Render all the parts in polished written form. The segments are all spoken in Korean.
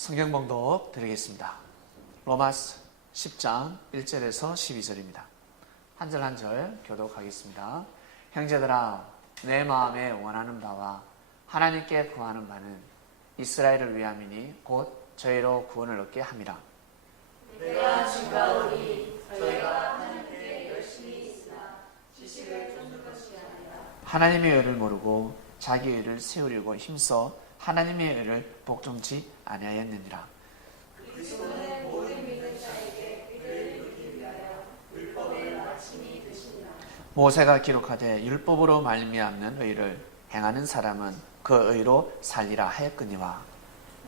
성경 봉독 드리겠습니다. 로마서 10장 1절에서 12절입니다. 한 절 한 절 교독하겠습니다. 형제들아, 내 마음에 원하는 바와 하나님께 구하는 바는 이스라엘을 위함이니 곧 저희로 구원을 얻게 함이라. 내가 증가하오니 저희가 하나님께 열심히 있으나 지식을 쫓는 것이 아니라 하나님의 의를 모르고 자기 의를 세우려고 힘써 하나님의 의를 복종치 아니하였느니라. 그리스도는 모든 믿는 자에게 의를 이루기 위하여 율법의 마침이 되시니라. 모세가 기록하되 율법으로 말미암는 의를 행하는 사람은 그 의로 살리라 하였거니와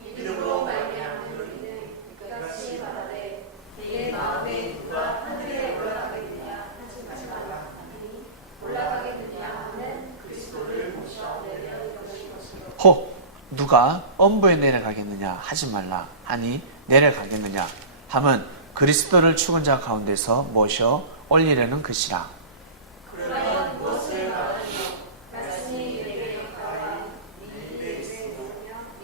믿음으로 말미암는 우리는 끝같이 말하되 네 마음에 누가 하늘에 올라가겠느냐 하지 말라 하니 올라가겠느냐 하는 그리스도를 모셔 내려 것이요. 혹 누가 엄부에 내려가겠느냐 하지 말라 하니 내려가겠느냐 함은 그리스도를 죽은 자 가운데서 모셔 올리려는 것이라. 그러면 무엇을 말하며 말씀이 내게 가라 네 입에 있으며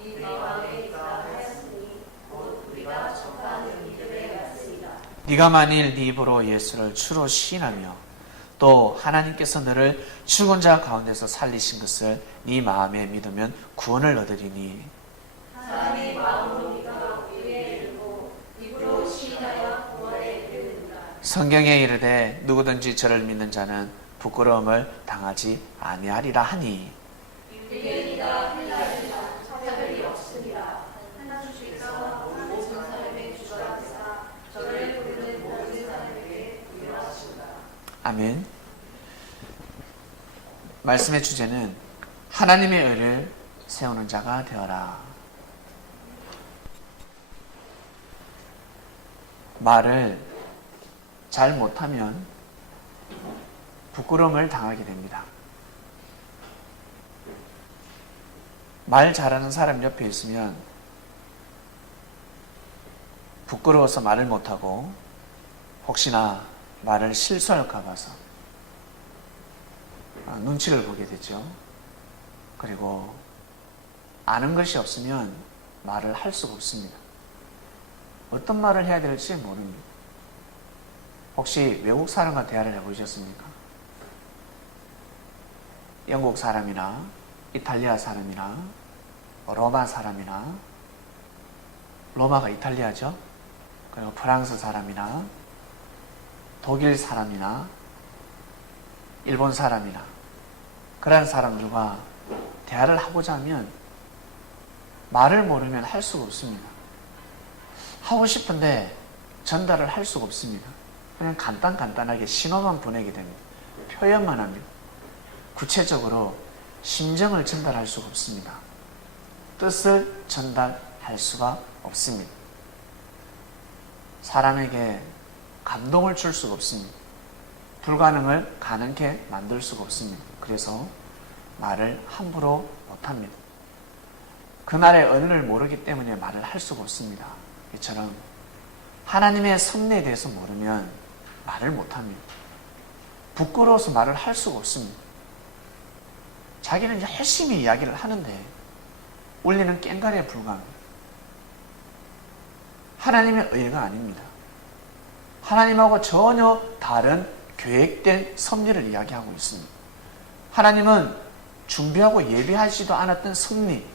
네 마음에 있다 하였으니 곧 우리가 전파하는 믿음의 말씀이다. 네가 만일 네 입으로 예수를 주로 시인하며 또 하나님께서 너를 죽은 자 가운데서 살리신 것을 네 마음에 믿으면 구원을 얻으리니 사람이 마음으로 믿어 의에 이르고 입으로 시인하여 구원에 이르는다. 성경에 이르되 누구든지 저를 믿는 자는 부끄러움을 당하지 아니하리라 하니 유대인이나 헬라인이나 차별이 없으니라. 한 주께서 모든 사람의 주 앞에서 저를 부르는 모든 사람에게 부여하신다. 아멘. 말씀의 주제는 하나님의 의를 세우는 자가 되어라. 말을 잘 못하면 부끄러움을 당하게 됩니다. 말 잘하는 사람 옆에 있으면 부끄러워서 말을 못하고 혹시나 말을 실수할까 봐서 눈치를 보게 되죠. 그리고 아는 것이 없으면 말을 할 수가 없습니다. 어떤 말을 해야 될지 모릅니다. 혹시 외국 사람과 대화를 해보셨습니까? 영국 사람이나 이탈리아 사람이나 로마 사람이나 로마가 이탈리아죠. 그리고 프랑스 사람이나 독일 사람이나 일본 사람이나 그런 사람들과 대화를 하고자 하면 말을 모르면 할 수가 없습니다. 하고 싶은데 전달을 할 수가 없습니다. 그냥 간단하게 신호만 보내게 됩니다. 표현만 합니다. 구체적으로 심정을 전달할 수가 없습니다. 뜻을 전달할 수가 없습니다. 사람에게 감동을 줄 수가 없습니다. 불가능을 가능케 만들 수가 없습니다. 그래서 말을 함부로 못합니다. 그날의 언어를 모르기 때문에 말을 할 수가 없습니다. 이처럼 하나님의 섭리에 대해서 모르면 말을 못합니다. 부끄러워서 말을 할 수가 없습니다. 자기는 열심히 이야기를 하는데 울리는 꽹과리에 불과합니다. 하나님의 의가 아닙니다. 하나님하고 전혀 다른 계획된 섭리를 이야기하고 있습니다. 하나님은 준비하고 예비하지도 않았던 섭리,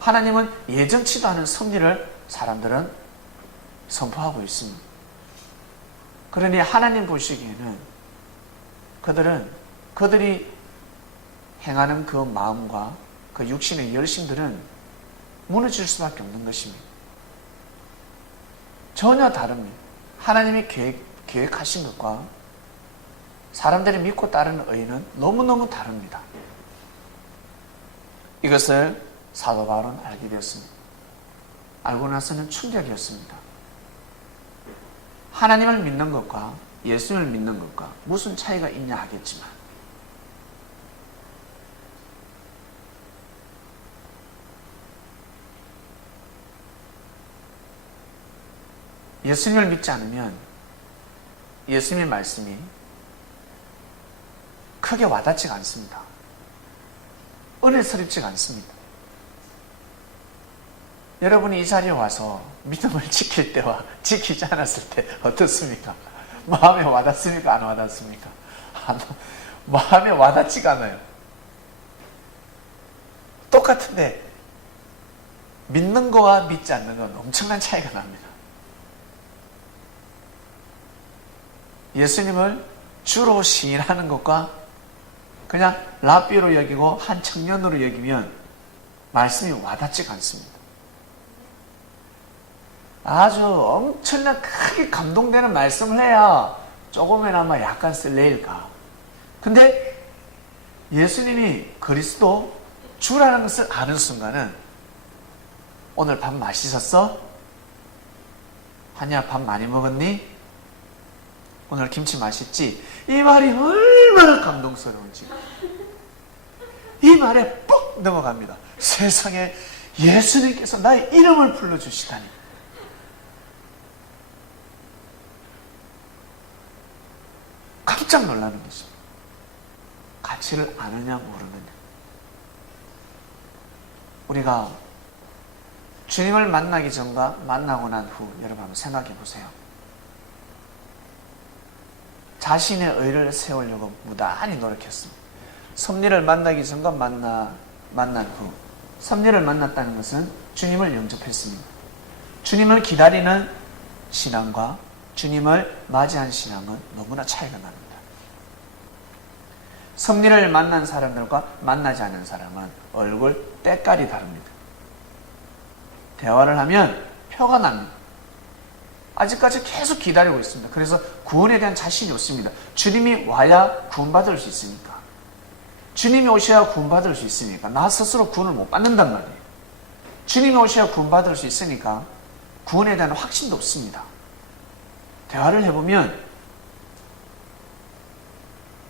하나님은 예정치도 않은 섭리를 사람들은 선포하고 있습니다. 그러니 하나님 보시기에는 그들이 행하는 그 마음과 그 육신의 열심들은 무너질 수밖에 없는 것입니다. 전혀 다릅니다. 하나님이 계획하신 것과 사람들이 믿고 따르는 의는 너무너무 다릅니다. 이것을 사도 바울은 알게 되었습니다. 알고 나서는 충격이었습니다. 하나님을 믿는 것과 예수를 믿는 것과 무슨 차이가 있냐 하겠지만 예수님을 믿지 않으면 예수님의 말씀이 크게 와닿지가 않습니다. 은혜스럽지가 않습니다. 여러분이 이 자리에 와서 믿음을 지킬 때와 지키지 않았을 때 어떻습니까? 마음에 와닿습니까? 안 와닿습니까? 마음에 와닿지가 않아요. 똑같은데 믿는 거와 믿지 않는 건 엄청난 차이가 납니다. 예수님을 주로 시인하는 것과 그냥 랍비로 여기고 한 청년으로 여기면 말씀이 와닿지가 않습니다. 아주 엄청난 크게 감동되는 말씀을 해야 조금이나마 약간 쓸레일까. 근데 예수님이 그리스도 주라는 것을 아는 순간은 오늘 밥 맛있었어? 한야 밥 많이 먹었니? 오늘 김치 맛있지? 이 말이 얼마나 감동스러운지 이 말에 뻑 넘어갑니다. 세상에 예수님께서 나의 이름을 불러주시다니. 깜짝 놀라는 거죠. 가치를 아느냐 모르느냐. 우리가 주님을 만나기 전과 만나고 난 후 여러분 한번 생각해 보세요. 자신의 의를 세우려고 무단히 노력했습니다. 섭리를 만나기 전과 만난 후. 섭리를 만났다는 것은 주님을 영접했습니다. 주님을 기다리는 신앙과 주님을 맞이한 신앙은 너무나 차이가 납니다. 섭리를 만난 사람들과 만나지 않은 사람은 얼굴 때깔이 다릅니다. 대화를 하면 표가 납니다. 아직까지 계속 기다리고 있습니다. 그래서 구원에 대한 자신이 없습니다. 주님이 와야 구원받을 수 있으니까. 주님이 오셔야 구원받을 수 있으니까. 나 스스로 구원을 못 받는단 말이에요. 주님이 오셔야 구원받을 수 있으니까 구원에 대한 확신도 없습니다. 대화를 해보면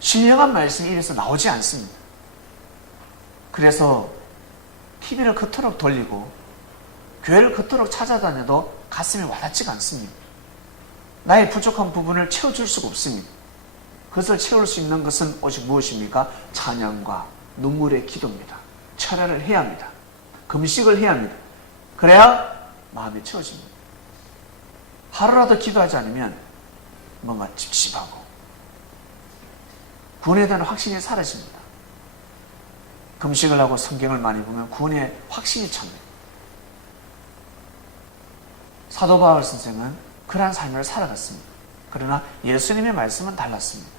신령한 말씀이 입에서 나오지 않습니다. 그래서 TV를 그토록 돌리고 교회를 그토록 찾아다녀도 가슴이 와닿지가 않습니다. 나의 부족한 부분을 채워줄 수가 없습니다. 그것을 채울 수 있는 것은 오직 무엇입니까? 찬양과 눈물의 기도입니다. 철야를 해야 합니다. 금식을 해야 합니다. 그래야 마음이 채워집니다. 하루라도 기도하지 않으면 뭔가 찝찝하고 구원에 대한 확신이 사라집니다. 금식을 하고 성경을 많이 보면 구원의 확신이 찹니다. 사도 바울 선생은 그러한 삶을 살아갔습니다. 그러나 예수님의 말씀은 달랐습니다.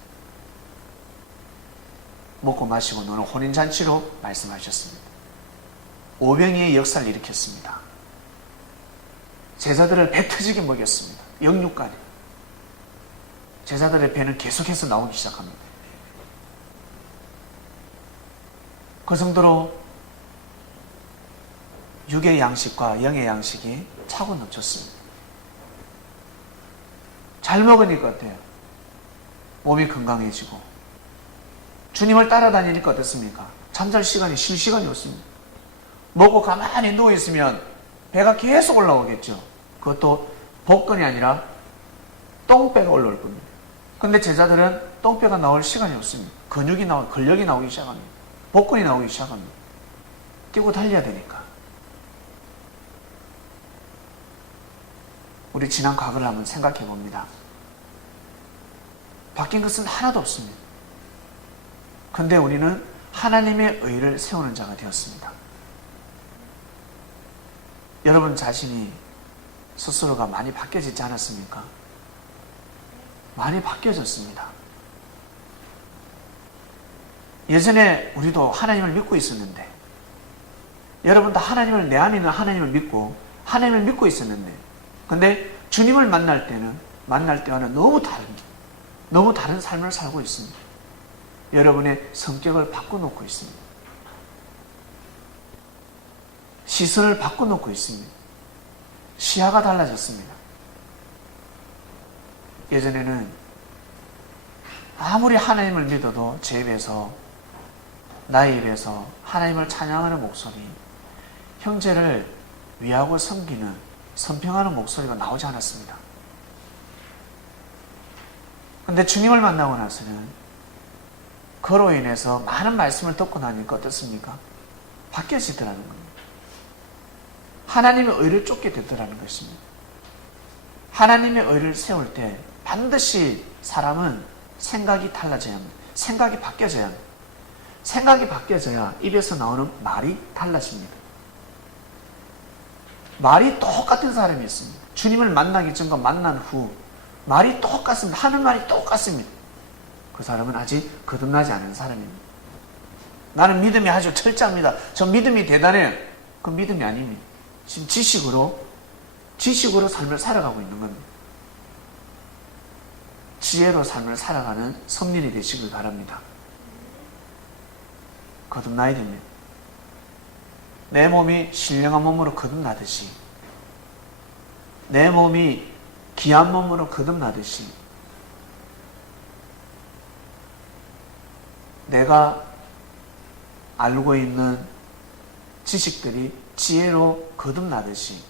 먹고 마시고 노는 혼인잔치로 말씀하셨습니다. 오병이의 역사를 일으켰습니다. 제자들을 배 터지게 먹였습니다. 영육간에. 제자들의 배는 계속해서 나오기 시작합니다. 그 정도로 육의 양식과 영의 양식이 차고 넘쳤습니다. 잘 먹으니까 어때요? 몸이 건강해지고 주님을 따라다니니까 어떻습니까? 잠잘 시간이 쉴 시간이 없습니다. 먹고 가만히 누워있으면 배가 계속 올라오겠죠. 그것도 복근이 아니라 똥배가 올라올 겁니다. 근데 제자들은 똥배가 나올 시간이 없습니다. 근력이 나오기 시작합니다. 복근이 나오기 시작합니다. 뛰고 달려야 되니까. 우리 지난 과거를 한번 생각해 봅니다. 바뀐 것은 하나도 없습니다. 근데 우리는 하나님의 의를 세우는 자가 되었습니다. 여러분 자신이 스스로가 많이 바뀌어지지 않았습니까? 많이 바뀌어졌습니다. 예전에 우리도 하나님을 믿고 있었는데, 여러분도 하나님을, 내 안에 있는 하나님을 믿고 하나님을 믿고 있었는데, 근데 주님을 만날 때와는 너무 다른 삶을 살고 있습니다. 여러분의 성격을 바꿔놓고 있습니다. 시선을 바꿔놓고 있습니다. 시야가 달라졌습니다. 예전에는 아무리 하나님을 믿어도 제 입에서, 나의 입에서 하나님을 찬양하는 목소리, 형제를 위하고 섬기는, 선평하는 목소리가 나오지 않았습니다. 그런데 주님을 만나고 나서는 그로 인해서 많은 말씀을 듣고 나니까 어떻습니까? 바뀌어지더라는 겁니다. 하나님의 의를 쫓게 되더라는 것입니다. 하나님의 의를 세울 때 반드시 사람은 생각이 달라져야 합니다. 생각이 바뀌어져야 합니다. 생각이 바뀌어져야 입에서 나오는 말이 달라집니다. 말이 똑같은 사람이 있습니다. 주님을 만나기 전과 만난 후 말이 똑같습니다. 하는 말이 똑같습니다. 그 사람은 아직 거듭나지 않은 사람입니다. 나는 믿음이 아주 철저합니다. 저 믿음이 대단해요. 그 믿음이 아닙니다. 지금 지식으로 삶을 살아가고 있는 겁니다. 지혜로 삶을 살아가는 성민이 되시길 바랍니다. 거듭나야 됩니다. 내 몸이 신령한 몸으로 거듭나듯이, 내 몸이 귀한 몸으로 거듭나듯이, 내가 알고 있는 지식들이 지혜로 거듭나듯이,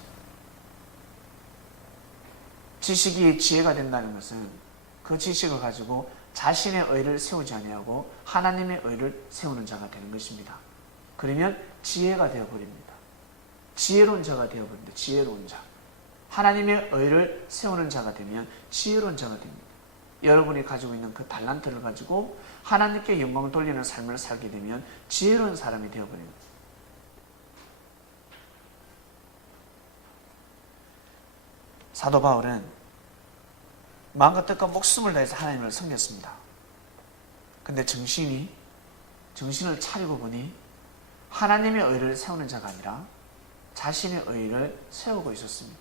지식이 지혜가 된다는 것은 그 지식을 가지고 자신의 의를 세우지 아니하고 하나님의 의를 세우는 자가 되는 것입니다. 그러면 지혜가 되어버립니다. 지혜로운 자가 되어버립니다. 지혜로운 자. 하나님의 의를 세우는 자가 되면 지혜로운 자가 됩니다. 여러분이 가지고 있는 그 달란트를 가지고 하나님께 영광을 돌리는 삶을 살게 되면 지혜로운 사람이 되어버립니다. 사도 바울은 마음과 뜻과 목숨을 다해서 하나님을 섬겼습니다. 근데 정신을 차리고 보니 하나님의 의를 세우는 자가 아니라 자신의 의를 세우고 있었습니다.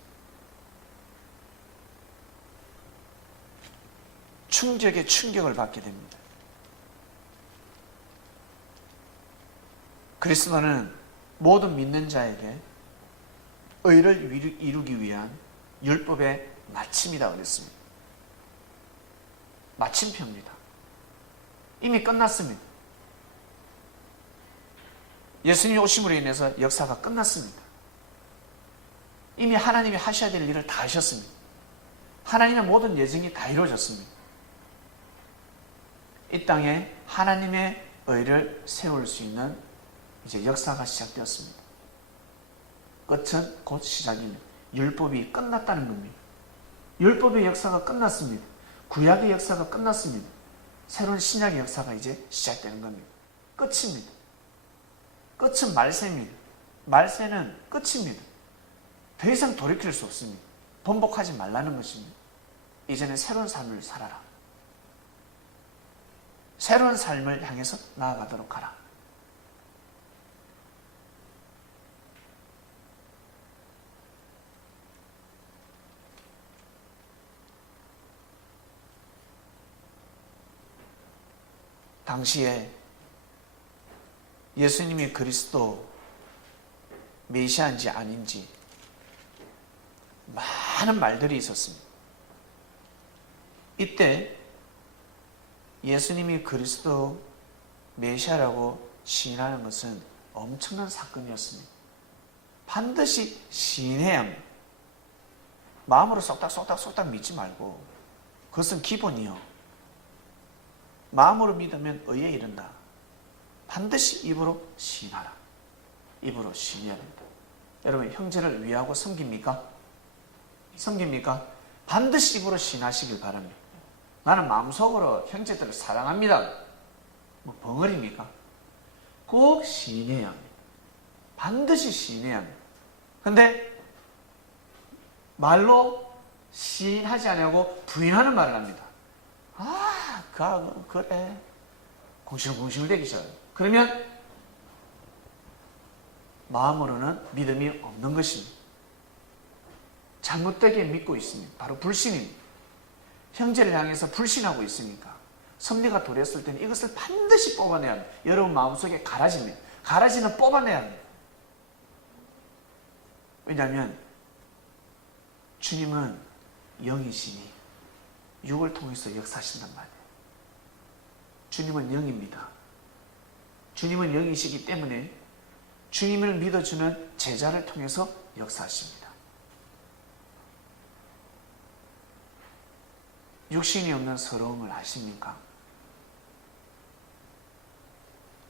충격에 충격을 받게 됩니다. 그리스도는 모든 믿는 자에게 의를 이루기 위한 율법의 마침이다 그랬습니다. 마침표입니다. 이미 끝났습니다. 예수님이 오심으로 인해서 역사가 끝났습니다. 이미 하나님이 하셔야 될 일을 다 하셨습니다. 하나님의 모든 예정이 다 이루어졌습니다. 이 땅에 하나님의 의를 세울 수 있는 이제 역사가 시작되었습니다. 끝은 곧 시작입니다. 율법이 끝났다는 겁니다. 율법의 역사가 끝났습니다. 구약의 역사가 끝났습니다. 새로운 신약의 역사가 이제 시작되는 겁니다. 끝입니다. 끝은 말세입니다. 말세는 끝입니다. 더 이상 돌이킬 수 없습니다. 번복하지 말라는 것입니다. 이제는 새로운 삶을 살아라. 새로운 삶을 향해서 나아가도록 하라. 당시에 예수님이 그리스도 메시아인지 아닌지 많은 말들이 있었습니다. 이때 예수님이 그리스도 메시아라고 시인하는 것은 엄청난 사건이었습니다. 반드시 시인해야 합니다. 마음으로 쏙닥 믿지 말고 그것은 기본이요. 마음으로 믿으면 의에 이른다. 반드시 입으로 시인하라. 입으로 시인해야 됩니다. 여러분 형제를 위하고 섬깁니까? 섬깁니까? 반드시 입으로 시인하시길 바랍니다. 나는 마음속으로 형제들을 사랑합니다. 뭐 벙어리입니까? 꼭 시인해야 합니다. 반드시 시인해야 합니다. 근데 말로 시인하지 않고 부인하는 말을 합니다. 그래. 공실공실 되기 시작해요. 그러면 마음으로는 믿음이 없는 것입니다. 잘못되게 믿고 있습니다. 바로 불신입니다. 형제를 향해서 불신하고 있으니까 섭리가 도렸을 때는 이것을 반드시 뽑아내야 합니다. 여러분 마음속에 가라지입니다. 가라지는 뽑아내야 합니다. 왜냐하면 주님은 영이시니 육을 통해서 역사하신단 말이에요. 주님은 영입니다. 주님은 영이시기 때문에 주님을 믿어주는 제자를 통해서 역사하십니다. 육신이 없는 서러움을 아십니까?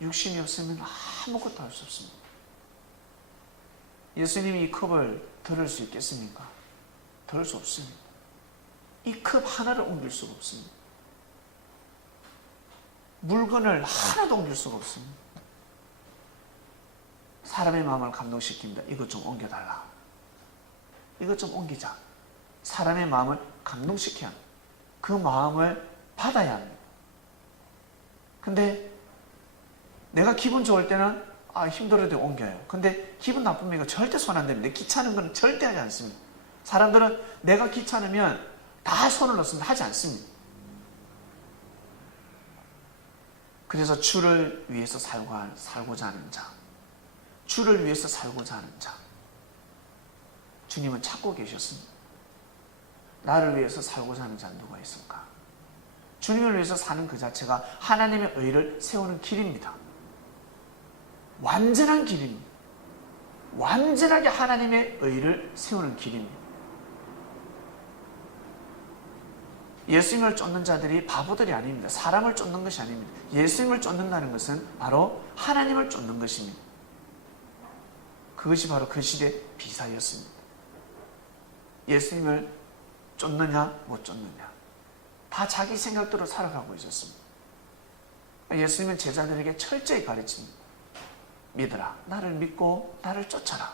육신이 없으면 아무것도 할 수 없습니다. 예수님이 이 컵을 들을 수 있겠습니까? 들을 수 없습니다. 이 컵 하나를 옮길 수가 없습니다. 물건을 하나도 옮길 수가 없습니다. 사람의 마음을 감동시킵니다. 이것 좀 옮겨달라. 이것 좀 옮기자. 사람의 마음을 감동시켜야 합니다. 그 마음을 받아야 합니다. 근데 내가 기분 좋을 때는 힘들어도 옮겨요. 근데 기분 나쁘면 이거 절대 손 안 댑니다. 귀찮은 건 절대 하지 않습니다. 사람들은 내가 귀찮으면 다 손을 넣습니다. 하지 않습니다. 그래서 주를 위해서 살고자 하는 자, 주를 위해서 살고자 하는 자, 주님은 찾고 계셨습니다. 나를 위해서 살고자 하는 자는 누가 있을까? 주님을 위해서 사는 그 자체가 하나님의 의를 세우는 길입니다. 완전한 길입니다. 완전하게 하나님의 의를 세우는 길입니다. 예수님을 쫓는 자들이 바보들이 아닙니다. 사람을 쫓는 것이 아닙니다. 예수님을 쫓는다는 것은 바로 하나님을 쫓는 것입니다. 그것이 바로 그 시대의 비사였습니다. 예수님을 쫓느냐 못 쫓느냐 다 자기 생각대로 살아가고 있었습니다. 예수님은 제자들에게 철저히 가르칩니다. 믿으라. 나를 믿고 나를 쫓아라.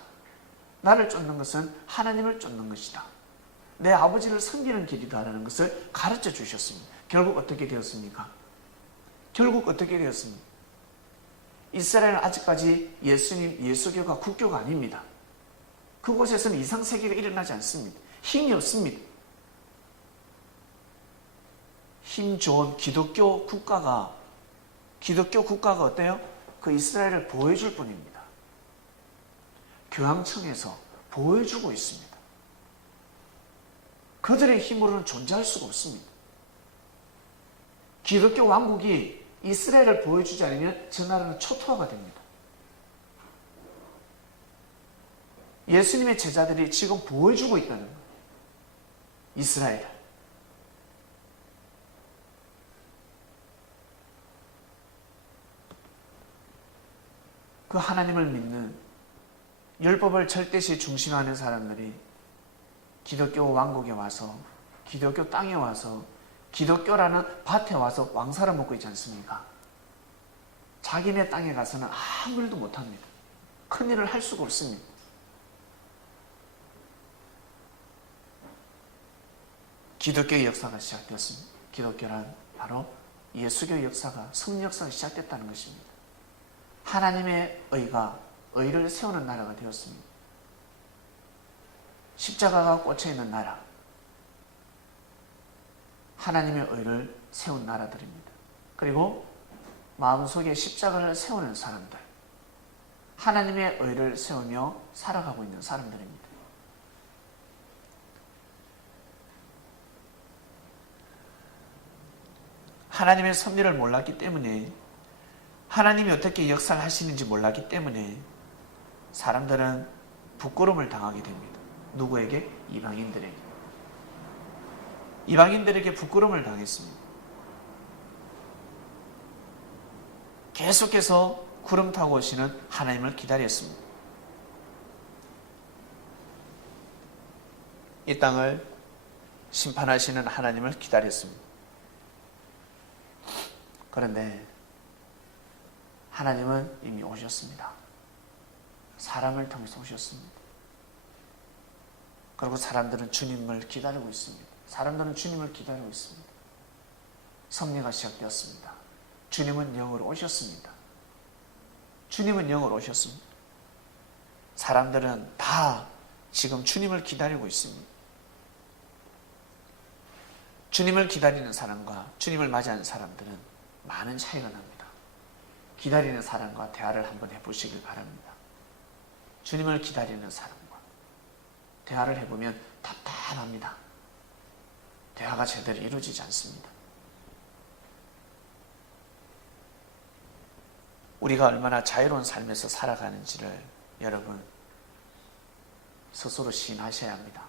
나를 쫓는 것은 하나님을 쫓는 것이다. 내 아버지를 섬기는 길이다라는 것을 가르쳐 주셨습니다. 결국 어떻게 되었습니까? 결국 어떻게 되었습니까? 이스라엘은 아직까지 예수교가 국교가 아닙니다. 그곳에서는 이상세계가 일어나지 않습니다. 힘이 없습니다. 힘 좋은 기독교 국가가 어때요? 그 이스라엘을 보호해줄 뿐입니다. 교황청에서 보호해주고 있습니다. 그들의 힘으로는 존재할 수가 없습니다. 기독교 왕국이 이스라엘을 보호해주지 않으면 저 나라는 초토화가 됩니다. 예수님의 제자들이 지금 보호해주고 있다는 거예요. 이스라엘. 그 하나님을 믿는 율법을 절대시 중심하는 사람들이 기독교 왕국에 와서 기독교 땅에 와서 기독교라는 밭에 와서 왕사를 먹고 있지 않습니까? 자기네 땅에 가서는 아무 일도 못합니다. 큰일을 할 수가 없습니다. 기독교의 역사가 시작되었습니다. 기독교란 바로 예수교의 역사가 성령 역사가 시작됐다는 것입니다. 하나님의 의를 세우는 나라가 되었습니다. 십자가가 꽂혀있는 나라, 하나님의 의를 세운 나라들입니다. 그리고 마음속에 십자가를 세우는 사람들, 하나님의 의를 세우며 살아가고 있는 사람들입니다. 하나님의 섭리를 몰랐기 때문에, 하나님이 어떻게 역사를 하시는지 몰랐기 때문에 사람들은 부끄러움을 당하게 됩니다. 누구에게? 이방인들에게. 이방인들에게 부끄러움을 당했습니다. 계속해서 구름 타고 오시는 하나님을 기다렸습니다. 이 땅을 심판하시는 하나님을 기다렸습니다. 그런데 하나님은 이미 오셨습니다. 사람을 통해서 오셨습니다. 그리고 사람들은 주님을 기다리고 있습니다. 사람들은 주님을 기다리고 있습니다. 섭리가 시작되었습니다. 주님은 영으로 오셨습니다. 주님은 영으로 오셨습니다. 사람들은 다 지금 주님을 기다리고 있습니다. 주님을 기다리는 사람과 주님을 맞이하는 사람들은 많은 차이가 납니다. 기다리는 사람과 대화를 한번 해보시길 바랍니다. 주님을 기다리는 사람과 대화를 해보면 답답합니다. 대화가 제대로 이루어지지 않습니다. 우리가 얼마나 자유로운 삶에서 살아가는지를 여러분 스스로 시인하셔야 합니다.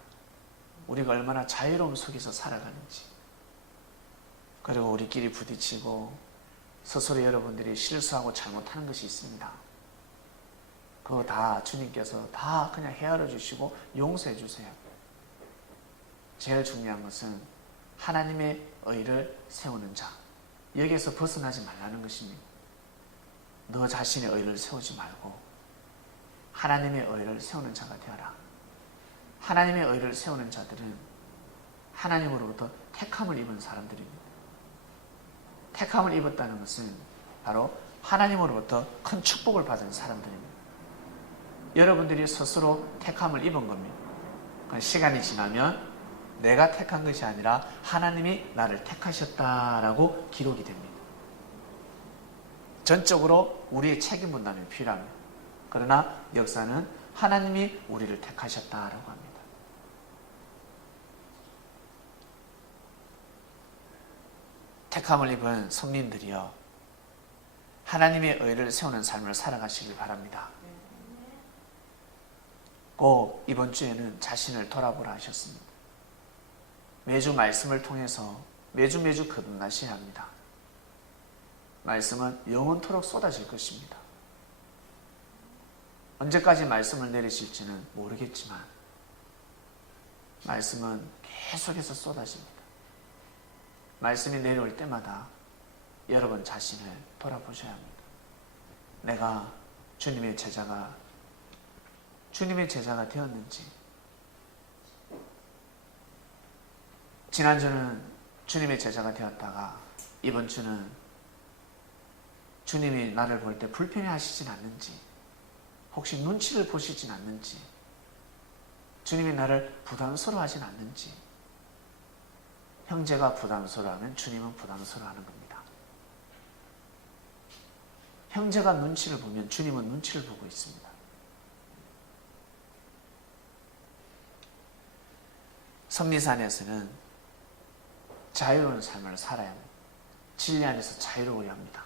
우리가 얼마나 자유로움 속에서 살아가는지, 그리고 우리끼리 부딪히고 스스로 여러분들이 실수하고 잘못하는 것이 있습니다. 그거 다 주님께서 다 그냥 헤아려 주시고 용서해 주세요. 제일 중요한 것은 하나님의 의를 세우는 자, 여기에서 벗어나지 말라는 것입니다. 너 자신의 의를 세우지 말고 하나님의 의를 세우는 자가 되어라. 하나님의 의를 세우는 자들은 하나님으로부터 택함을 입은 사람들입니다. 택함을 입었다는 것은 바로 하나님으로부터 큰 축복을 받은 사람들입니다. 여러분들이 스스로 택함을 입은 겁니다. 시간이 지나면 내가 택한 것이 아니라 하나님이 나를 택하셨다라고 기록이 됩니다. 전적으로 우리의 책임 분담이 필요합니다. 그러나 역사는 하나님이 우리를 택하셨다라고 합니다. 택함을 입은 성민들이여 하나님의 의를 세우는 삶을 살아가시길 바랍니다. 꼭 이번 주에는 자신을 돌아보라 하셨습니다. 매주 말씀을 통해서 매주 거듭나셔야 합니다. 말씀은 영원토록 쏟아질 것입니다. 언제까지 말씀을 내리실지는 모르겠지만 말씀은 계속해서 쏟아집니다. 말씀이 내려올 때마다 여러분 자신을 돌아보셔야 합니다. 내가 주님의 제자가 되었는지, 지난주는 주님의 제자가 되었다가 이번 주는 주님이 나를 볼 때 불편해 하시진 않는지, 혹시 눈치를 보시진 않는지, 주님이 나를 부담스러워하진 않는지. 형제가 부담스러워하면 주님은 부담스러워하는 겁니다. 형제가 눈치를 보면 주님은 눈치를 보고 있습니다. 섭리산에서는 자유로운 삶을 살아야 합니다. 진리 안에서 자유로워야 합니다.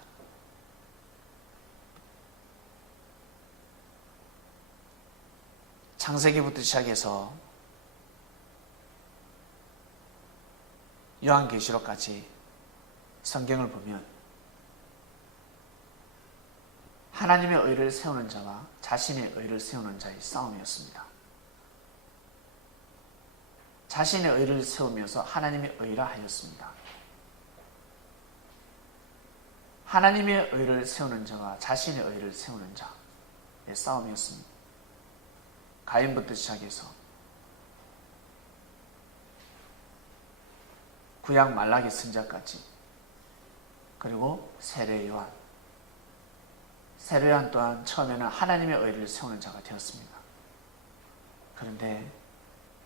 창세기부터 시작해서 요한계시록까지 성경을 보면 하나님의 의를 세우는 자와 자신의 의를 세우는 자의 싸움이었습니다. 자신의 의를 세우면서 하나님의 의라 하였습니다. 하나님의 의를 세우는 자와 자신의 의를 세우는 자의 싸움이었습니다. 가인부터 시작해서 구약 말라기 선지자까지, 그리고 세례 요한 또한 처음에는 하나님의 의를 세우는 자가 되었습니다. 그런데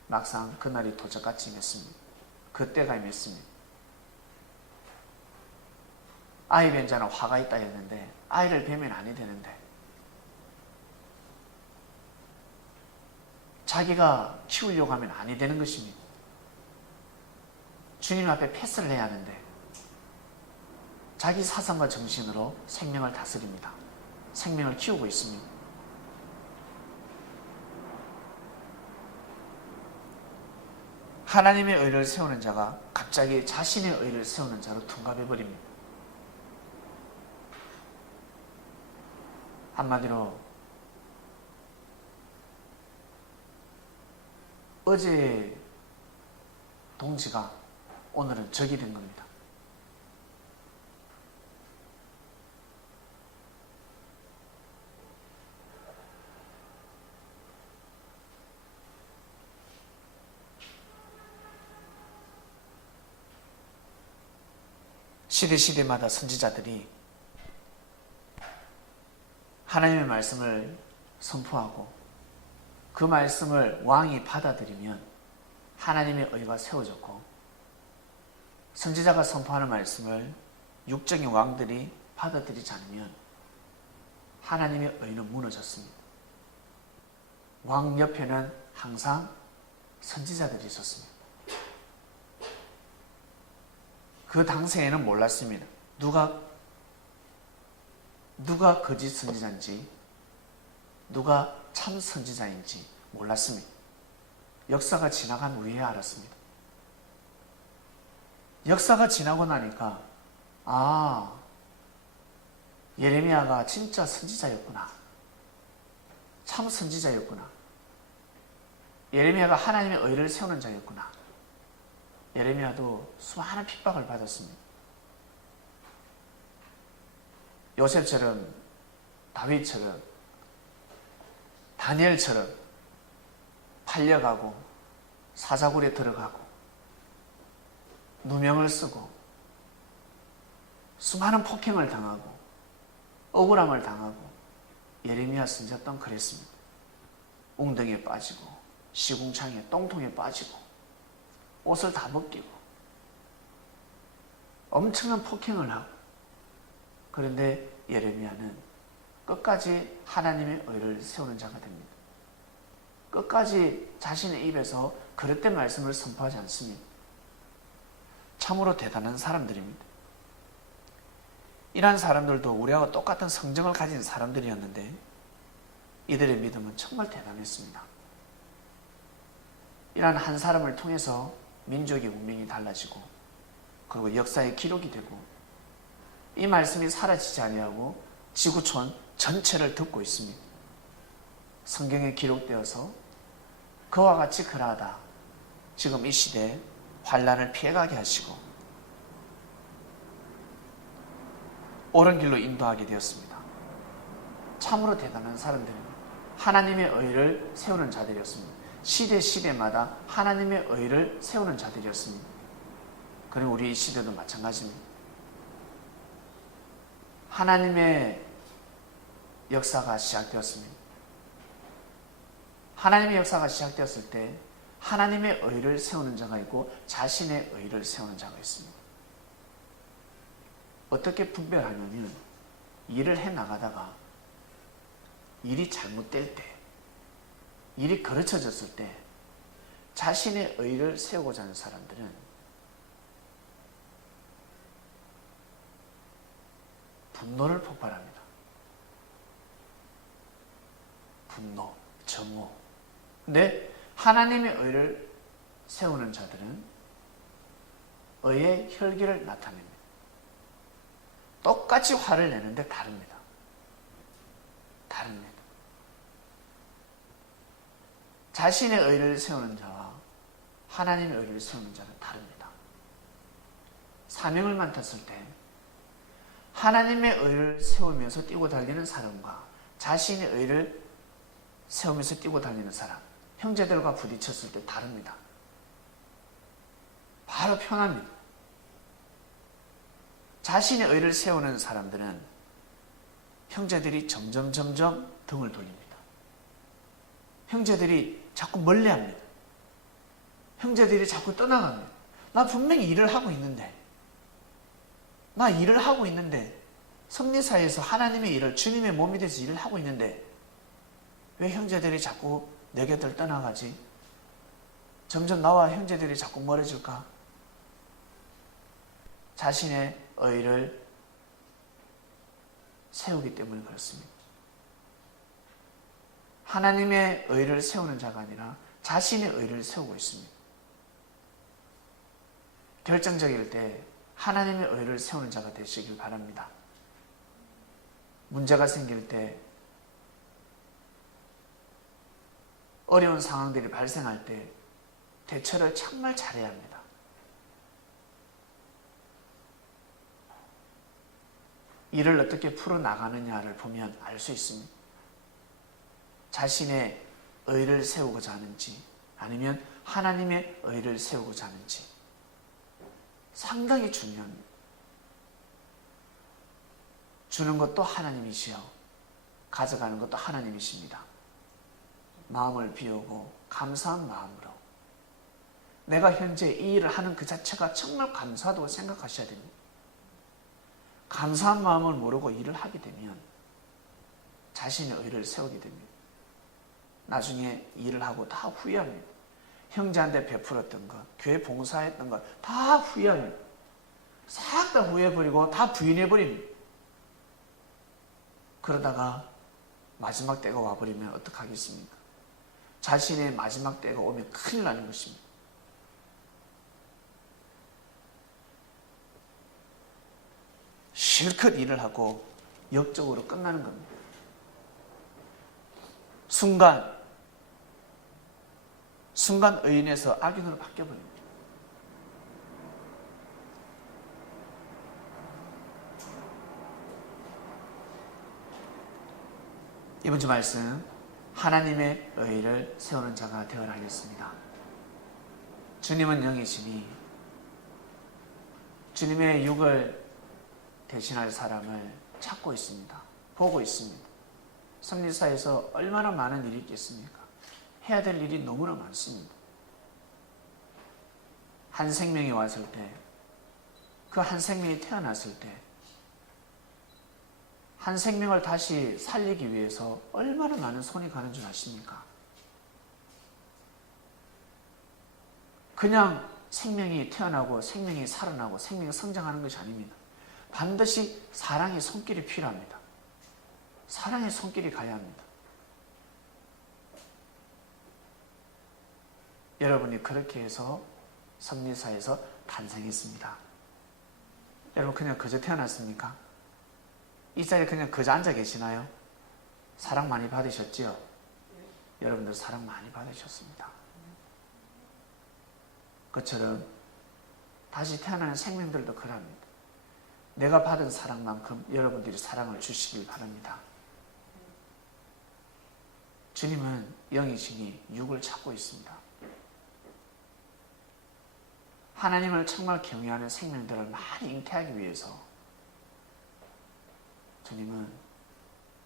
막상 그날이 도적같이 임했습니다. 그때가 임했습니다. 아이 뵌 자는 화가 있다 했는데 아이를 뵈면 아니 되는데 자기가 키우려고 하면 아니 되는 것입니다. 주님 앞에 패스를 해야 하는데 자기 사상과 정신으로 생명을 다스립니다. 생명을 키우고 있습니다. 하나님의 의를 세우는 자가 갑자기 자신의 의를 세우는 자로 둔갑해버립니다. 한마디로 어제 동지가 오늘은 적이 된 겁니다. 시대마다 선지자들이 하나님의 말씀을 선포하고 그 말씀을 왕이 받아들이면 하나님의 의가 세워졌고, 선지자가 선포하는 말씀을 육적인 왕들이 받아들이지 않으면 하나님의 의는 무너졌습니다. 왕 옆에는 항상 선지자들이 있었습니다. 그 당시에는 몰랐습니다. 누가 거짓 선지자인지, 누가 참 선지자인지 몰랐습니다. 역사가 지나간 후에 알았습니다. 역사가 지나고 나니까 예레미야가 진짜 선지자였구나. 참 선지자였구나. 예레미야가 하나님의 의를 세우는 자였구나. 예레미야도 수많은 핍박을 받았습니다. 요셉처럼, 다윗처럼, 다니엘처럼 팔려가고 사자굴에 들어가고 누명을 쓰고 수많은 폭행을 당하고 억울함을 당하고 예레미야 선지자 또한 그랬습니다. 웅덩이에 빠지고 시궁창에 똥통에 빠지고 옷을 다 벗기고 엄청난 폭행을 하고, 그런데 예레미야는 끝까지 하나님의 의를 세우는 자가 됩니다. 끝까지 자신의 입에서 그릇된 말씀을 선포하지 않습니다. 참으로 대단한 사람들입니다. 이러한 사람들도 우리와 똑같은 성정을 가진 사람들이었는데 이들의 믿음은 정말 대단했습니다. 이러한 한 사람을 통해서 민족의 운명이 달라지고 그리고 역사의 기록이 되고 이 말씀이 사라지지 아니하고 지구촌 전체를 듣고 있습니다. 성경에 기록되어서 그와 같이 그러하다 지금 이 시대에 환난을 피해가게 하시고 옳은 길로 인도하게 되었습니다. 참으로 대단한 사람들입니다. 하나님의 의를 세우는 자들이었습니다. 시대마다 하나님의 의를 세우는 자들이었습니다. 그리고 우리 이 시대도 마찬가지입니다. 하나님의 역사가 시작되었습니다. 하나님의 역사가 시작되었을 때 하나님의 의를 세우는 자가 있고 자신의 의를 세우는 자가 있습니다. 어떻게 분별하냐면 일을 해나가다가 일이 잘못될 때, 일이 거르쳐졌을 때 자신의 의를 세우고자 하는 사람들은 분노를 폭발합니다. 분노, 정오. 근데 하나님의 의를 세우는 자들은 의의 혈기를 나타냅니다. 똑같이 화를 내는데 다릅니다. 다릅니다. 자신의 의를 세우는 자와 하나님의 의를 세우는 자는 다릅니다. 사명을 맡았을 때 하나님의 의를 세우면서 뛰고 달리는 사람과 자신의 의를 세우면서 뛰고 달리는 사람, 형제들과 부딪혔을 때 다릅니다. 바로 편합니다. 자신의 의를 세우는 사람들은 형제들이 점점 등을 돌립니다. 형제들이 자꾸 멀리합니다. 형제들이 자꾸 떠나갑니다. 나 분명히 일을 하고 있는데, 섭리사에서 하나님의 일을, 주님의 몸이 돼서 일을 하고 있는데 왜 형제들이 자꾸 내 곁을 떠나가지? 점점 나와 형제들이 자꾸 멀어질까? 자신의 의를 세우기 때문에 그렇습니다. 하나님의 의를 세우는 자가 아니라 자신의 의를 세우고 있습니다. 결정적일 때 하나님의 의를 세우는 자가 되시길 바랍니다. 문제가 생길 때, 어려운 상황들이 발생할 때 대처를 정말 잘해야 합니다. 일을 어떻게 풀어나가느냐를 보면 알 수 있습니다. 자신의 의를 세우고자 하는지 아니면 하나님의 의를 세우고자 하는지 상당히 중요합니다. 주는 것도 하나님이시요 가져가는 것도 하나님이십니다. 마음을 비우고 감사한 마음으로 내가 현재 이 일을 하는 그 자체가 정말 감사하다고 생각하셔야 됩니다. 감사한 마음을 모르고 일을 하게 되면 자신의 의를 세우게 됩니다. 나중에 일을 하고 다 후회합니다. 형제한테 베풀었던 것, 교회 봉사했던 것 다 후회합니다. 싹 다 후회해버리고 다 부인해버립니다. 그러다가 마지막 때가 와버리면 어떡하겠습니까? 자신의 마지막 때가 오면 큰일 나는 것입니다. 실컷 일을 하고 역적으로 끝나는 겁니다. 순간 의인에서 악인으로 바뀌어버립니다. 이번 주 말씀, 하나님의 의를 세우는 자가 되어라 하겠습니다. 주님은 영이시니 주님의 육을 대신할 사람을 찾고 있습니다. 보고 있습니다. 성리사에서 얼마나 많은 일이 있겠습니까? 해야 될 일이 너무나 많습니다. 한 생명이 왔을 때, 그 한 생명이 태어났을 때, 한 생명을 다시 살리기 위해서 얼마나 많은 손이 가는 줄 아십니까? 그냥 생명이 태어나고 생명이 살아나고 생명이 성장하는 것이 아닙니다. 반드시 사랑의 손길이 필요합니다. 사랑의 손길이 가야 합니다. 여러분이 그렇게 해서 성리사에서 탄생했습니다. 여러분 그냥 그저 태어났습니까? 이 자리에 그냥 그저 앉아 계시나요? 사랑 많이 받으셨지요? 여러분들 사랑 많이 받으셨습니다. 그처럼 다시 태어나는 생명들도 그럽니다. 내가 받은 사랑만큼 여러분들이 사랑을 주시길 바랍니다. 주님은 영이시니 육을 찾고 있습니다. 하나님을 정말 경외하는 생명들을 많이 잉태하기 위해서 주님은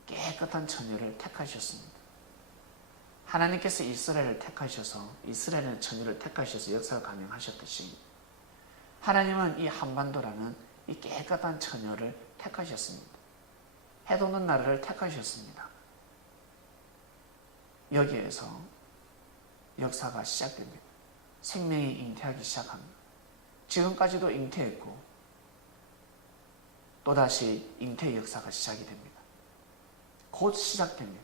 깨끗한 처녀를 택하셨습니다. 하나님께서 이스라엘을 택하셔서 이스라엘의 처녀를 택하셔서 역사가 가능하셨듯이 하나님은 이 한반도라는 이 깨끗한 처녀를 택하셨습니다. 해도 없는 나라를 택하셨습니다. 여기에서 역사가 시작됩니다. 생명이 잉태하기 시작합니다. 지금까지도 잉태했고 또다시 잉태 역사가 시작이 됩니다. 곧 시작됩니다.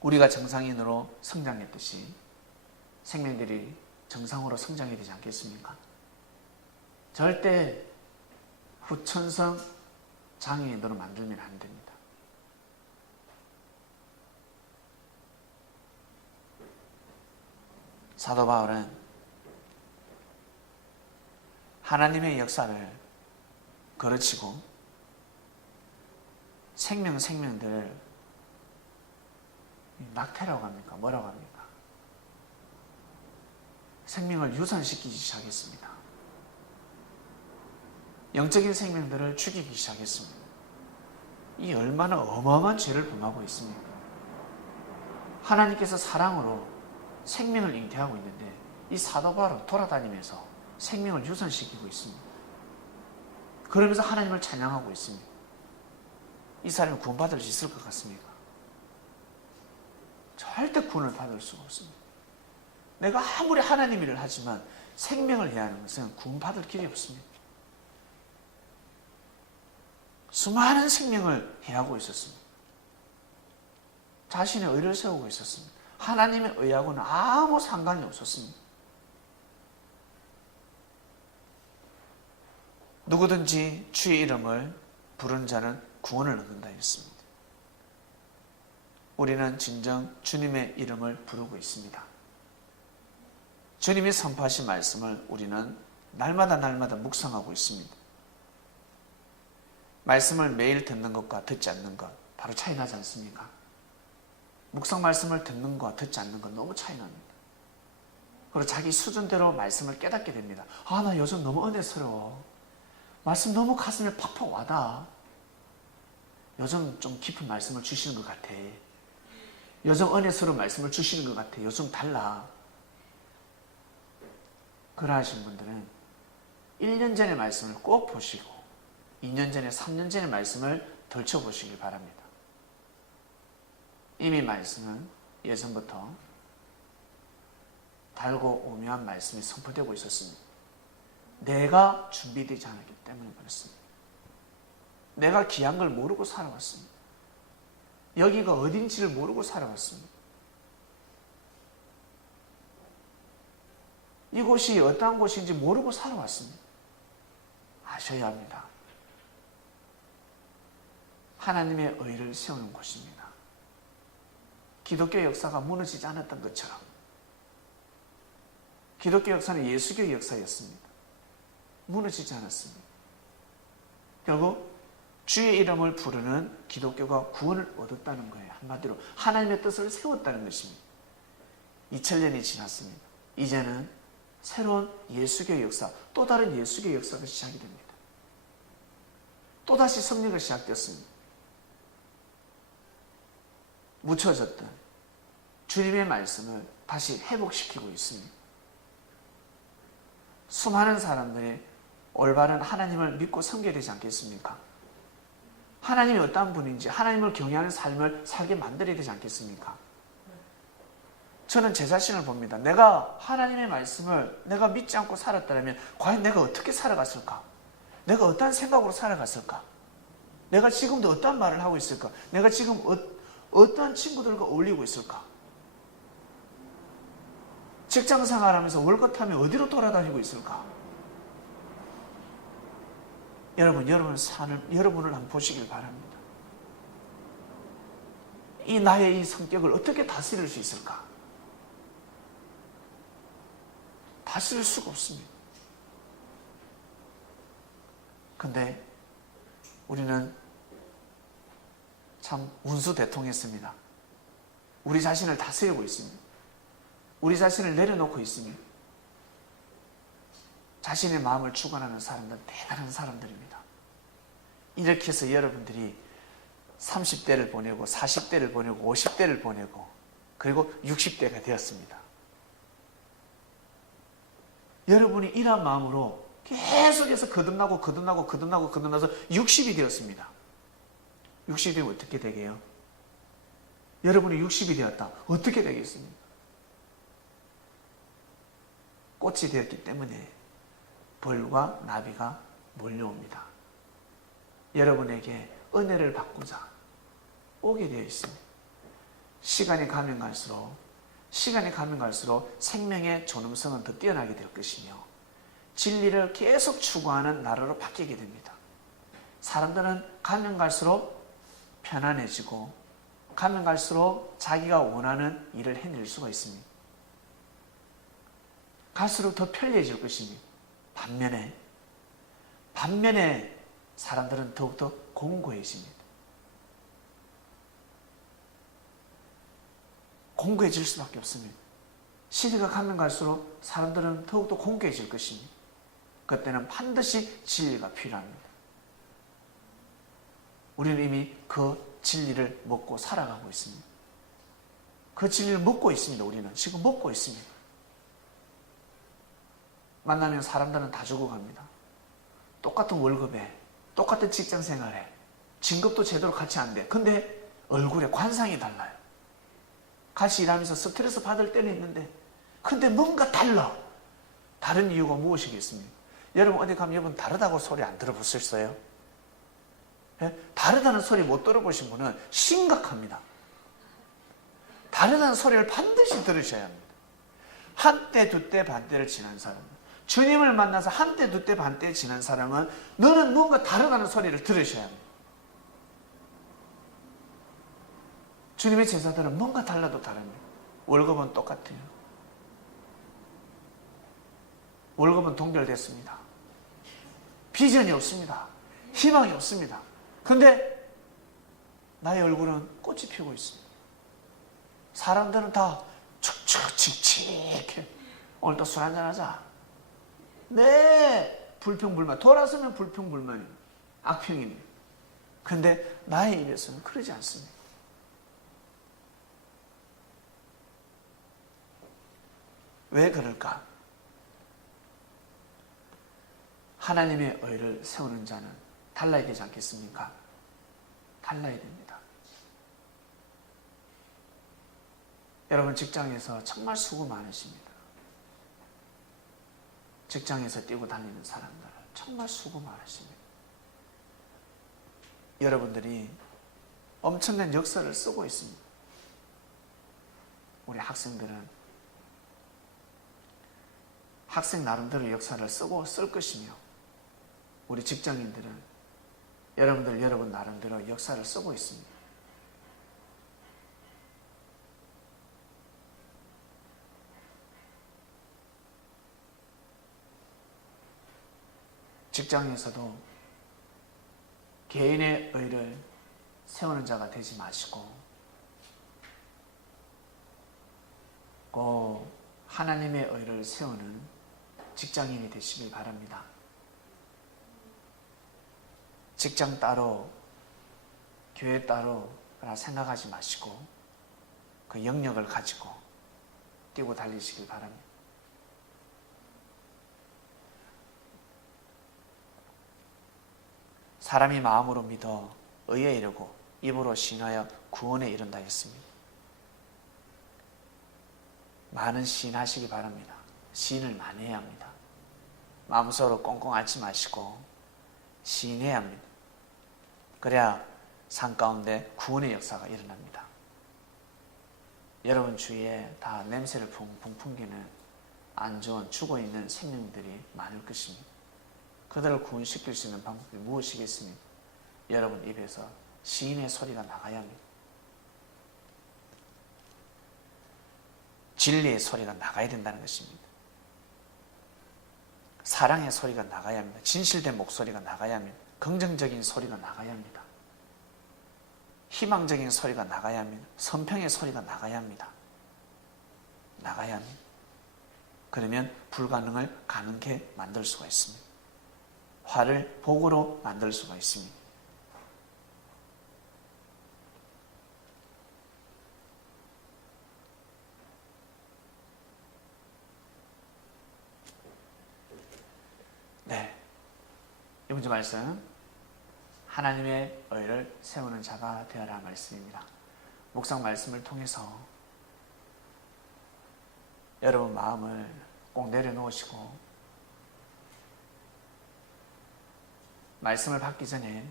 우리가 정상인으로 성장했듯이 생명들이 정상으로 성장해야 되지 않겠습니까? 절대 후천성 장애인으로 만들면 안 됩니다. 사도 바울은 하나님의 역사를 거르치고 생명들을 낙태라고 합니까? 뭐라고 합니까? 생명을 유산시키기 시작했습니다. 영적인 생명들을 죽이기 시작했습니다. 이 얼마나 어마어마한 죄를 범하고 있습니까? 하나님께서 사랑으로 생명을 잉태하고 있는데 이 사도 바울은 돌아다니면서 생명을 유산시키고 있습니다. 그러면서 하나님을 찬양하고 있습니다. 이 사람이 구원받을 수 있을 것 같습니까? 절대 구원을 받을 수가 없습니다. 내가 아무리 하나님 일을 하지만 생명을 해야 하는 것은 구원받을 길이 없습니다. 수많은 생명을 해하고 있었습니다. 자신의 의를 세우고 있었습니다. 하나님의 의하고는 아무 상관이 없었습니다. 누구든지 주의 이름을 부른 자는 구원을 얻는다 했습니다. 우리는 진정 주님의 이름을 부르고 있습니다. 주님이 선포하신 말씀을 우리는 날마다 묵상하고 있습니다. 말씀을 매일 듣는 것과 듣지 않는 것 바로 차이 나지 않습니까? 묵상 말씀을 듣는 것과 듣지 않는 것 너무 차이 납니다. 그리고 자기 수준대로 말씀을 깨닫게 됩니다. 아, 나 요즘 너무 은혜스러워. 말씀 너무 가슴에 팍팍 와닿아. 요즘 좀 깊은 말씀을 주시는 것 같아. 요즘 은혜스러운 말씀을 주시는 것 같아. 요즘 달라. 그러하신 분들은 1년 전의 말씀을 꼭 보시고 2년 전에 3년 전의 말씀을 덜쳐보시길 바랍니다. 이미 말씀은 예전부터 달고 오묘한 말씀이 선포되고 있었습니다. 내가 준비되지 않았기 때문에 그렇습니다. 내가 귀한 걸 모르고 살아왔습니다. 여기가 어딘지를 모르고 살아왔습니다. 이곳이 어떠한 곳인지 모르고 살아왔습니다. 아셔야 합니다. 하나님의 의를 세우는 곳입니다. 기독교 역사가 무너지지 않았던 것처럼 기독교 역사는 예수교의 역사였습니다. 무너지지 않았습니다. 결국 주의 이름을 부르는 기독교가 구원을 얻었다는 거예요. 한마디로 하나님의 뜻을 세웠다는 것입니다. 2000년이 지났습니다. 이제는 새로운 예수교의 역사, 또 다른 예수교의 역사가 시작이 됩니다. 또다시 성령이 시작되었습니다. 묻혀졌던 주님의 말씀을 다시 회복시키고 있습니다. 수많은 사람들이 올바른 하나님을 믿고 섬겨야 되지 않겠습니까? 하나님이 어떤 분인지 하나님을 경외하는 삶을 살게 만들어야 되지 않겠습니까? 저는 제 자신을 봅니다. 내가 하나님의 말씀을 내가 믿지 않고 살았다면 과연 내가 어떻게 살아갔을까? 내가 어떤 생각으로 살아갔을까? 내가 지금도 어떤 말을 하고 있을까? 내가 지금 어떤 친구들과 어울리고 있을까? 직장 생활하면서 월급 타며 어디로 돌아다니고 있을까? 여러분의 삶을 여러분을 한번 보시길 바랍니다. 이 나의 이 성격을 어떻게 다스릴 수 있을까? 다스릴 수가 없습니다. 근데 우리는 참 운수대통했습니다. 우리 자신을 다스리고 있습니다. 우리 자신을 내려놓고 있습니다. 자신의 마음을 주관하는 사람들은 대단한 사람들입니다. 이렇게 해서 여러분들이 30대를 보내고 40대를 보내고 50대를 보내고 그리고 60대가 되었습니다. 여러분이 이런 마음으로 계속해서 거듭나서 60이 되었습니다. 60이 되면 어떻게 되게요? 여러분이 60이 되었다. 어떻게 되겠습니까? 꽃이 되었기 때문에 벌과 나비가 몰려옵니다. 여러분에게 은혜를 받고자 오게 되어 있습니다. 시간이 가면 갈수록 생명의 존엄성은 더 뛰어나게 될 것이며 진리를 계속 추구하는 나라로 바뀌게 됩니다. 사람들은 가면 갈수록 편안해지고 가면 갈수록 자기가 원하는 일을 해낼 수가 있습니다. 갈수록 더 편리해질 것입니다. 반면에 사람들은 더욱더 공고해집니다. 공고해질 수밖에 없습니다. 시대가 가면 갈수록 사람들은 더욱더 공고해질 것입니다. 그때는 반드시 진리가 필요합니다. 우리는 이미 그 진리를 먹고 살아가고 있습니다. 그 진리를 먹고 있습니다. 우리는 지금 먹고 있습니다. 만나면 사람들은 다 죽어갑니다. 똑같은 월급에 똑같은 직장 생활에 진급도 제대로 같이 안 돼. 근데 얼굴에 관상이 달라요. 같이 일하면서 스트레스 받을 때는 있는데 근데 뭔가 달라. 다른 이유가 무엇이겠습니까? 여러분 어디 가면 여러분 다르다고 소리 안 들어보셨어요? 예? 다르다는 소리 못 들어보신 분은 심각합니다. 다르다는 소리를 반드시 들으셔야 합니다. 한때 두때 반때를 지난 사람, 주님을 만나서 한때 두때 반때 지난 사람은 너는 뭔가 다르다는 소리를 들으셔야 합니다. 주님의 제자들은 뭔가 달라도 다릅니다. 월급은 똑같아요. 월급은 동결됐습니다. 비전이 없습니다. 희망이 없습니다. 근데 나의 얼굴은 꽃이 피고 있습니다. 사람들은 다 축축칙칙해. 오늘 또 술 한잔 하자. 네, 불평불만. 돌아서면 불평불만이에요. 악평입니다. 근데 나의 입에서는 그러지 않습니다. 왜 그럴까? 하나님의 의를 세우는 자는 달라야 되지 않겠습니까? 달라야 됩니다. 여러분 직장에서 정말 수고 많으십니다. 직장에서 뛰고 다니는 사람들 정말 수고 많으십니다. 여러분들이 엄청난 역사를 쓰고 있습니다. 우리 학생들은 학생 나름대로 역사를 쓰고 쓸 것이며 우리 직장인들은 여러분 나름대로 역사를 쓰고 있습니다. 직장에서도 개인의 의를 세우는 자가 되지 마시고 꼭 하나님의 의를 세우는 직장인이 되시길 바랍니다. 직장 따로 교회 따로 생각하지 마시고 그 영역을 가지고 뛰고 달리시길 바랍니다. 사람이 마음으로 믿어 의에 이르고 입으로 신하여 구원에 이른다 했습니다. 많은 시인하시기 바랍니다. 시인을 많이 해야 합니다. 마음속으로 꽁꽁 앓지 마시고 시인해야 합니다. 그래야 삶 가운데 구원의 역사가 일어납니다. 여러분 주위에 다 냄새를 풍풍 풍기는 안 좋은 죽어있는 생명들이 많을 것입니다. 그들을 구원시킬 수 있는 방법이 무엇이겠습니까? 여러분 입에서 시인의 소리가 나가야 합니다. 진리의 소리가 나가야 된다는 것입니다. 사랑의 소리가 나가야 합니다. 진실된 목소리가 나가야 합니다. 긍정적인 소리가 나가야 합니다. 희망적인 소리가 나가야 합니다. 선평의 소리가 나가야 합니다. 나가야 합니다. 그러면 불가능을 가능케 만들 수가 있습니다. 화를 복으로 만들 수가 있습니다. 네, 이번 주 말씀 하나님의 의를 세우는 자가 되어라 말씀입니다. 묵상 말씀을 통해서 여러분 마음을 꼭 내려놓으시고 말씀을 받기 전에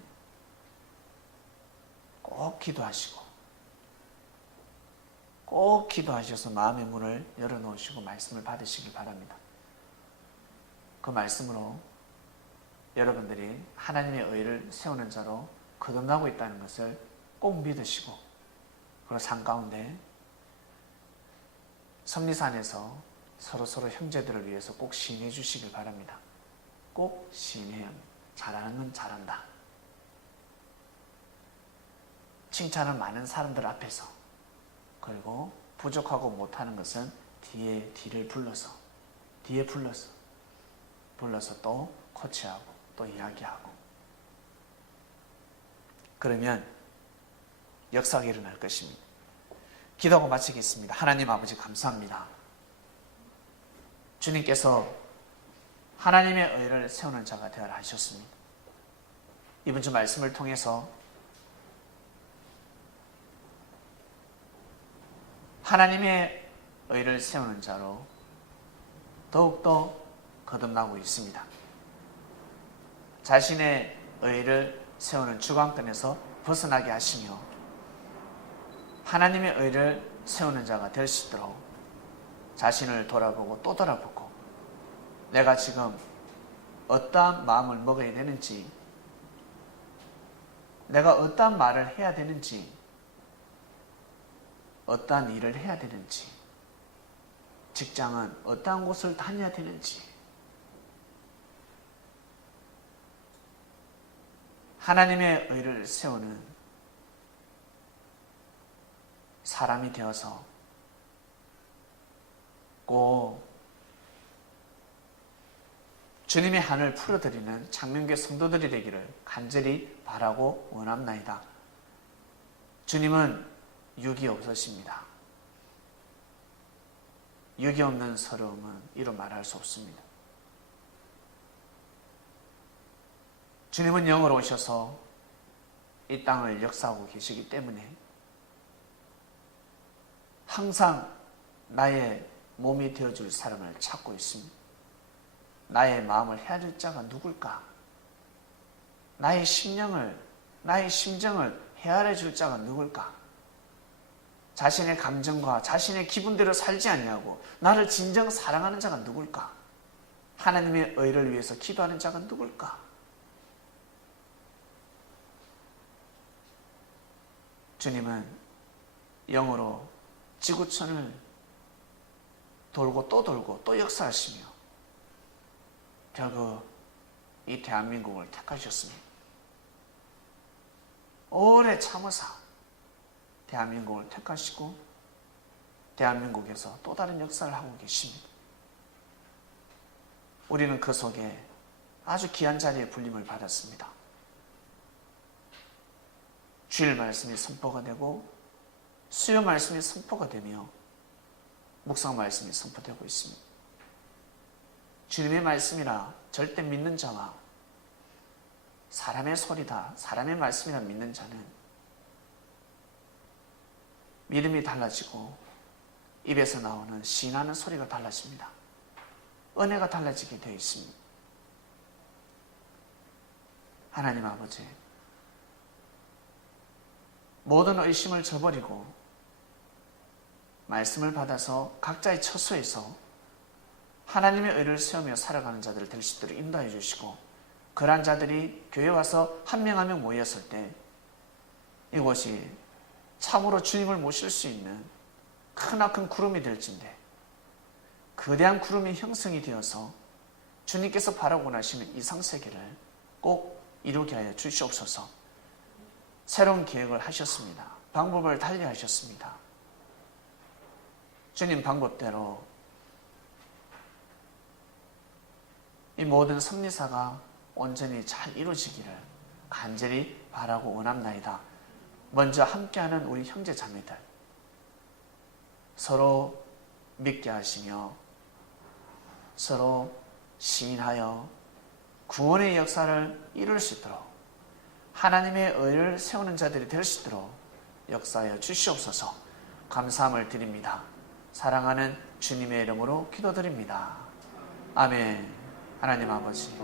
꼭 기도하시고 꼭 기도하셔서 마음의 문을 열어놓으시고 말씀을 받으시길 바랍니다. 그 말씀으로 여러분들이 하나님의 의를 세우는 자로 거듭나고 있다는 것을 꼭 믿으시고 그리고 삶 가운데 섭리산에서 서로 형제들을 위해서 꼭 시인해 주시길 바랍니다. 꼭 시인해야 합니다. 잘하는 건 잘한다. 칭찬을 많은 사람들 앞에서 그리고 부족하고 못하는 것은 뒤를 불러서 또 코치하고 또 이야기하고 그러면 역사가 일어날 것입니다. 기도하고 마치겠습니다. 하나님 아버지 감사합니다. 주님께서 하나님의 의를 세우는 자가 되어라 하셨습니다. 이번 주 말씀을 통해서 하나님의 의를 세우는 자로 더욱더 거듭나고 있습니다. 자신의 의를 세우는 주관권에서 벗어나게 하시며 하나님의 의를 세우는 자가 될 수 있도록 자신을 돌아보고 또 돌아보고 내가 지금 어떠한 마음을 먹어야 되는지 내가 어떠한 말을 해야 되는지 어떠한 일을 해야 되는지 직장은 어떠한 곳을 다녀야 되는지 하나님의 의를 세우는 사람이 되어서 꼭 주님의 한을 풀어드리는 창명교회 성도들이 되기를 간절히 바라고 원합나이다. 주님은 육이 없으십니다. 육이 없는 서러움은 이루 말할 수 없습니다. 주님은 영으로 오셔서 이 땅을 역사하고 계시기 때문에 항상 나의 몸이 되어줄 사람을 찾고 있습니다. 나의 마음을 헤아릴 자가 누굴까? 나의 심령을, 나의 심정을 헤아려 줄 자가 누굴까? 자신의 감정과 자신의 기분대로 살지 않냐고 나를 진정 사랑하는 자가 누굴까? 하나님의 의를 위해서 기도하는 자가 누굴까? 주님은 영으로 지구촌을 돌고 또 역사하시며 결국 이 대한민국을 택하셨습니다. 오래 참으사 대한민국을 택하시고 대한민국에서 또 다른 역사를 하고 계십니다. 우리는 그 속에 아주 귀한 자리에 불림을 받았습니다. 주일 말씀이 선포가 되고 수요 말씀이 선포가 되며 묵상 말씀이 선포되고 있습니다. 주님의 말씀이라 절대 믿는 자와 사람의 소리다, 사람의 말씀이라 믿는 자는 믿음이 달라지고 입에서 나오는 시인하는 소리가 달라집니다. 은혜가 달라지게 되어 있습니다. 하나님 아버지, 모든 의심을 저버리고 말씀을 받아서 각자의 처소에서 하나님의 의를 세우며 살아가는 자들을 될 수 있도록 인도해 주시고, 그러한 자들이 교회에 와서 한 명 한 명 모였을 때 이곳이 참으로 주님을 모실 수 있는 크나큰 구름이 될진데, 거대한 구름이 형성이 되어서 주님께서 바라고 나시는 이상세계를 꼭 이루게 하여 주시옵소서. 새로운 계획을 하셨습니다. 방법을 달리하셨습니다. 주님 방법대로 이 모든 섭리사가 온전히 잘 이루어지기를 간절히 바라고 원합나이다. 먼저 함께하는 우리 형제 자매들, 서로 믿게 하시며 서로 시인하여 구원의 역사를 이룰 수 있도록, 하나님의 의를 세우는 자들이 될 수 있도록 역사하여 주시옵소서. 감사함을 드립니다. 사랑하는 주님의 이름으로 기도드립니다. 아멘. 하나님 아버지,